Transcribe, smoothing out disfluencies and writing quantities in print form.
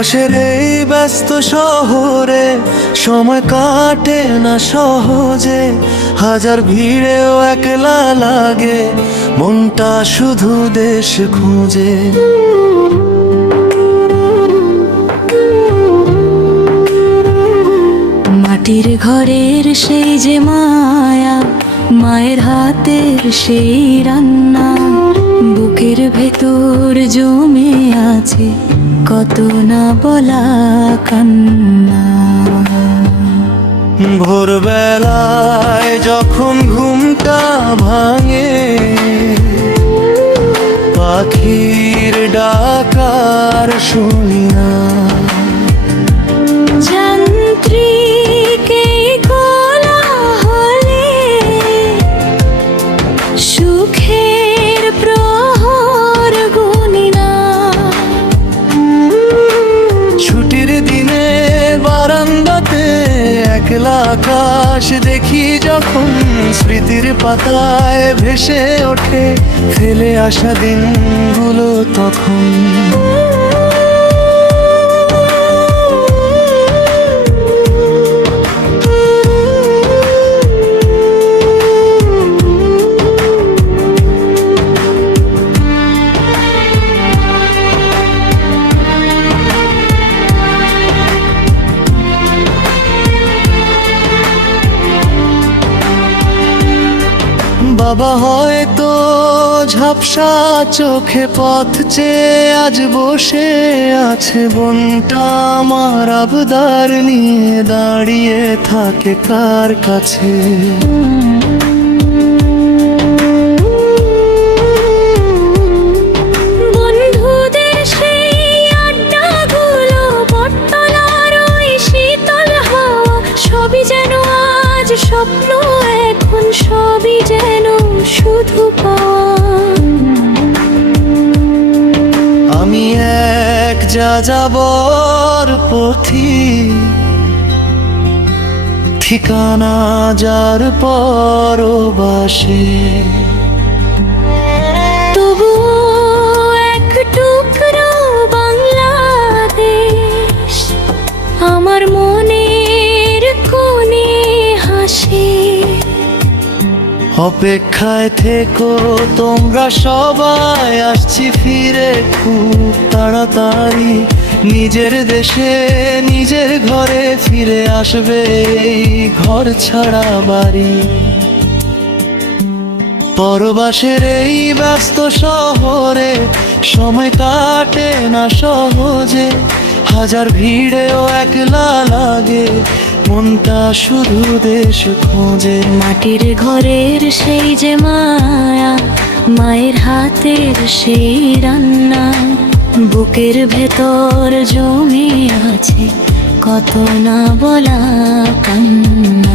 পরবাসের এই ব্যস্ত শহরে সময় কাটে না সহজে, হাজার ভিড়েও একলা লাগে, মনটা শুধু দেশ খুঁজে। মাটির ঘরের সেই যে মায়া, মায়ের হাতের সেই রান্না, বুকের ভেতর জমে আছে কত না বলা কান্না। ভোরবেলায় যখন ঘুমটা ভাঙে, পাখির ডাকার শুনি না, যান্ত্রিক এই কোলাহলে সুখের প্রহর গুনি না। ছুটির দিনে বারান্দাতে একলা আকাশ দেখি যখন, স্মৃতির পাতায় ভেসে ওঠে ফেলে আসা দিনগুলো তখন। বাবা হয়তো ঝাপসা চোখে পথ চেয়ে আজ বসে আছে, বোনটা আমার আবদার নিয়ে দাঁড়িয়ে থাকে কার কাছে। বন্ধুদের সেই আড্ডাগুলো, বটতলার ওই শীতল হাওয়া, সবই যেন আজ স্বপ্ন, এখন সবই যেন শুধু পাওয়া। আমি এক যাযাবর পথিক, ঠিকানা যার পরবাসে, তবুও এক টুকরো বাংলাদেশ আমার মনের কোণে হাসে। অপেক্ষায় থেকো তোমরা সবাই, আসছি ফিরে খুব তাড়াতাড়ি, নিজের দেশে নিজের ঘরে ফিরে আসবে এই ঘর ছাড়া বাড়ি। পরবাসের এই ব্যস্ত শহরে সময় কাটে না সহজে, হাজার ভিড়েও একলা লাগে, মনটা শুধু দেশ খোঁজে। মাটির ঘরের সেই যে মায়া, মায়ের হাতের সেই রান্না, বুকের ভেতর জমে আছে কত না বলা কান্না।